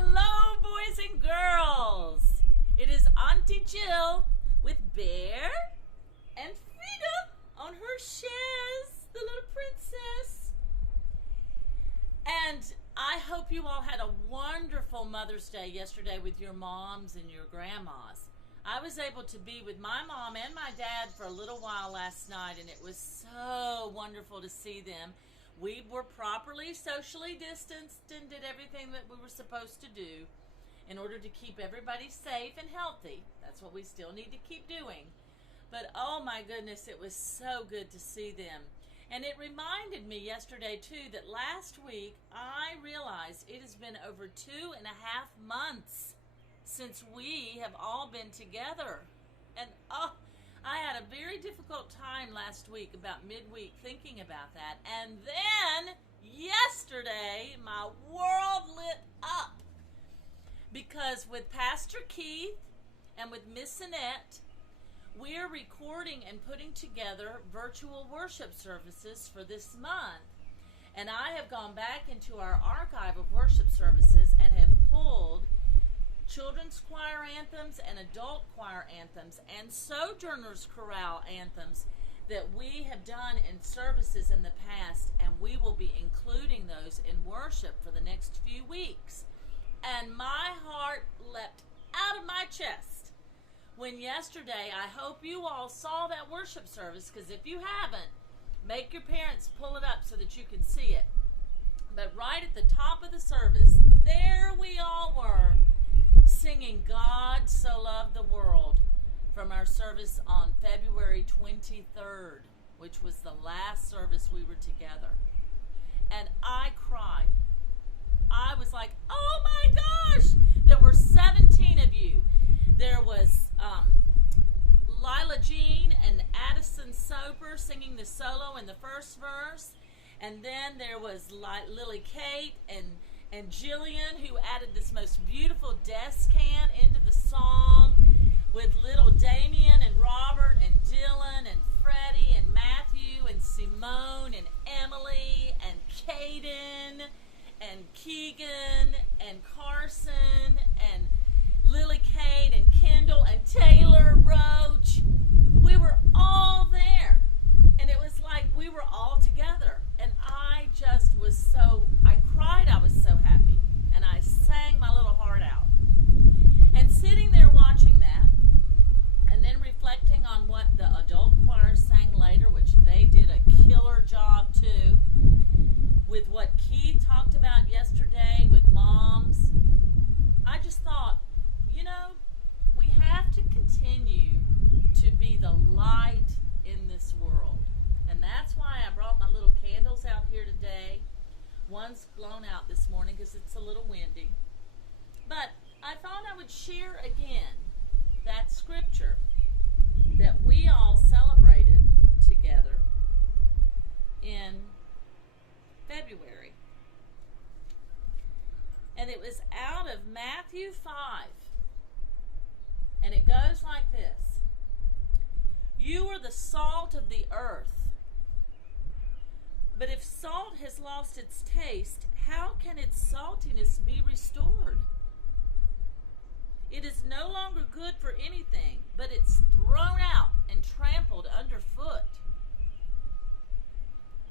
Hello, boys and girls. It is Auntie Jill with Bear and Frida on her chaise, the little princess. And I hope you all had a wonderful Mother's Day yesterday with your moms and your grandmas. I was able to be with my mom and my dad for a little while last night, and it was so wonderful to see them. We were properly socially distanced and did everything that we were supposed to do in order to keep everybody safe and healthy. That's what we still need to keep doing. But oh my goodness, it was so good to see them. And it reminded me yesterday too that last week I realized it has been over 2.5 months since we have all been together. And I had a very difficult time last week, about midweek, thinking about that. And then yesterday, my world lit up. Because with Pastor Keith and with Miss Annette, we're recording and putting together virtual worship services for this month. And I have gone back into our archive of worship services and have pulled children's choir anthems and adult choir anthems and Sojourners Chorale anthems that we have done in services in the past, and we will be including those in worship for the next few weeks. And my heart leapt out of my chest when yesterday, I hope you all saw that worship service, because if you haven't, make your parents pull it up so that you can see it. But right at the top of the service, there we all were, singing God So Loved the World from our service on February 23rd, which was the last service we were together. And I cried. I was like, oh my gosh! There were 17 of you. There was Lila Jean and Addison Soper singing the solo in the first verse. And then there was Lily Kate and Jillian, who added this most beautiful descant into the song, with little Damien and Robert and Dylan and Freddie and Matthew and Simone and Emily and Caden and Keegan and Carson and Lily Kate and Kendall and Taylor Roach. We were all there, and it was like we were all together. And I just was I cried, I was so happy, and I sang my little heart out. And sitting there watching that, and then reflecting on what the adult choir sang later, which they did a killer job too, with what Keith talked about yesterday with moms, I just thought, we have to continue to be the light in this world. And that's why I brought my little candles out here today. One's blown out this morning because it's a little windy. But I thought I would share again that scripture that we all celebrated together in February. And it was out of Matthew 5. And it goes like this. You are the salt of the earth. But if salt has lost its taste, how can its saltiness be restored? It is no longer good for anything, but it's thrown out and trampled underfoot.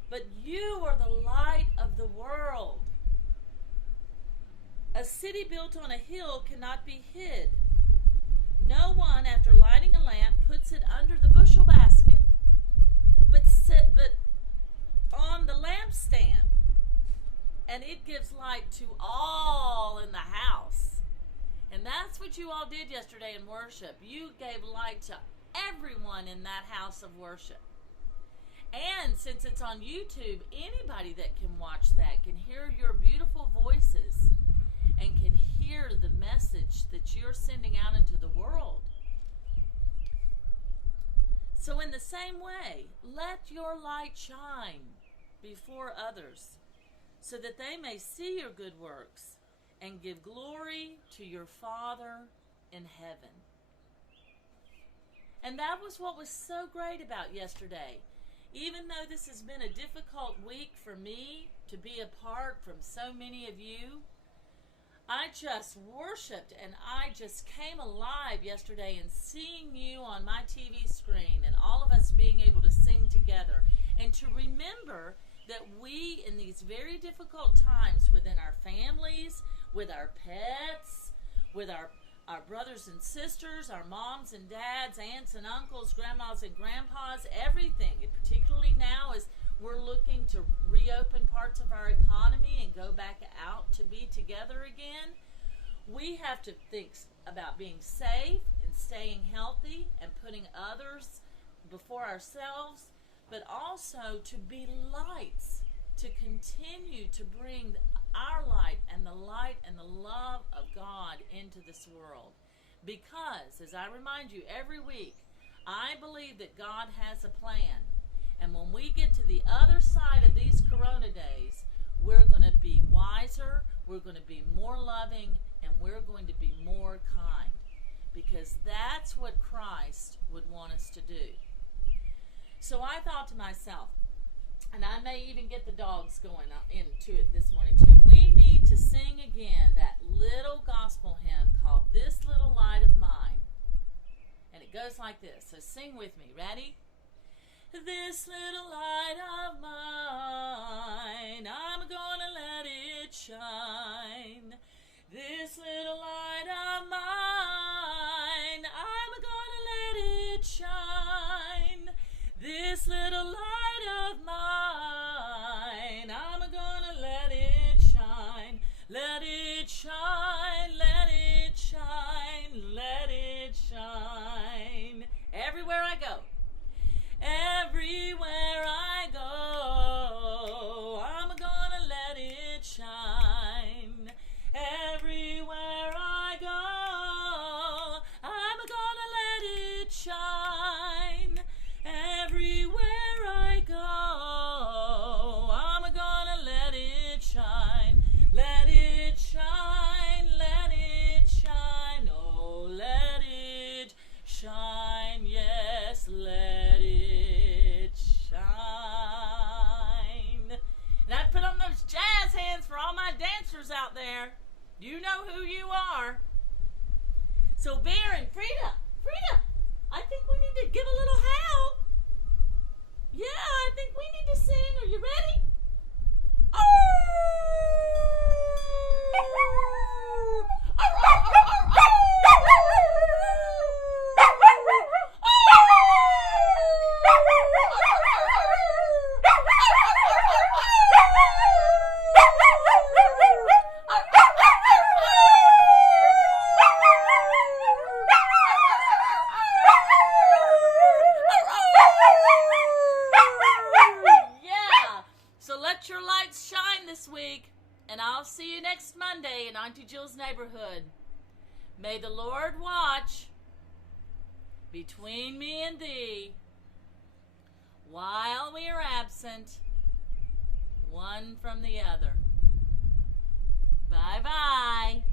But you are the light of the world. A city built on a hill cannot be hid. No one, after lighting a lamp, puts it under the bushel basket, but on the lampstand, and it gives light to all in the house. And that's what you all did yesterday in worship. You gave light to everyone in that house of worship. And since it's on YouTube, anybody that can watch that can hear your beautiful voices and can hear the message that you're sending out into the world. So in the same way, let your light shine before others, so that they may see your good works and give glory to your Father in heaven. And that was what was so great about yesterday. Even though this has been a difficult week for me to be apart from so many of you, I just worshiped and I just came alive yesterday and seeing you on my TV screen and all of us being able to sing together and to remember that we, in these very difficult times within our families, with our pets, with our brothers and sisters, our moms and dads, aunts and uncles, grandmas and grandpas, everything, and particularly now as we're looking to reopen parts of our economy and go back out to be together again, we have to think about being safe and staying healthy and putting others before ourselves, but also to be lights, to continue to bring our light and the love of God into this world. Because, as I remind you every week, I believe that God has a plan. And when we get to the other side of these Corona days, we're going to be wiser, we're going to be more loving, and we're going to be more kind. Because that's what Christ would want us to do. So I thought to myself, and I may even get the dogs going into it this morning too, we need to sing again that little gospel hymn called This Little Light of Mine. And it goes like this, so sing with me, ready? This little light of mine, I'm gonna let it shine. This little light of mine, I'm gonna let it shine. This little light of mine, I'm gonna let it shine. Let it shine, let it shine, let it shine. Everywhere I go. Everywhere I go, I'm gonna let it shine. Everywhere I go, I'm gonna let it shine. Everywhere I go, I'm gonna let it shine. Let it shine, let it shine, oh, let it shine, yes, let it shine. And I put on those jazz hands for all my dancers out there. You know who you are. So Bear and Frida, I think we need to give a little howl. Yeah, I think we need to sing. Are you ready? Oh! Your lights shine this week, and I'll see you next Monday in Auntie Jill's neighborhood. May the Lord watch between me and thee while we are absent one from the other. Bye-bye.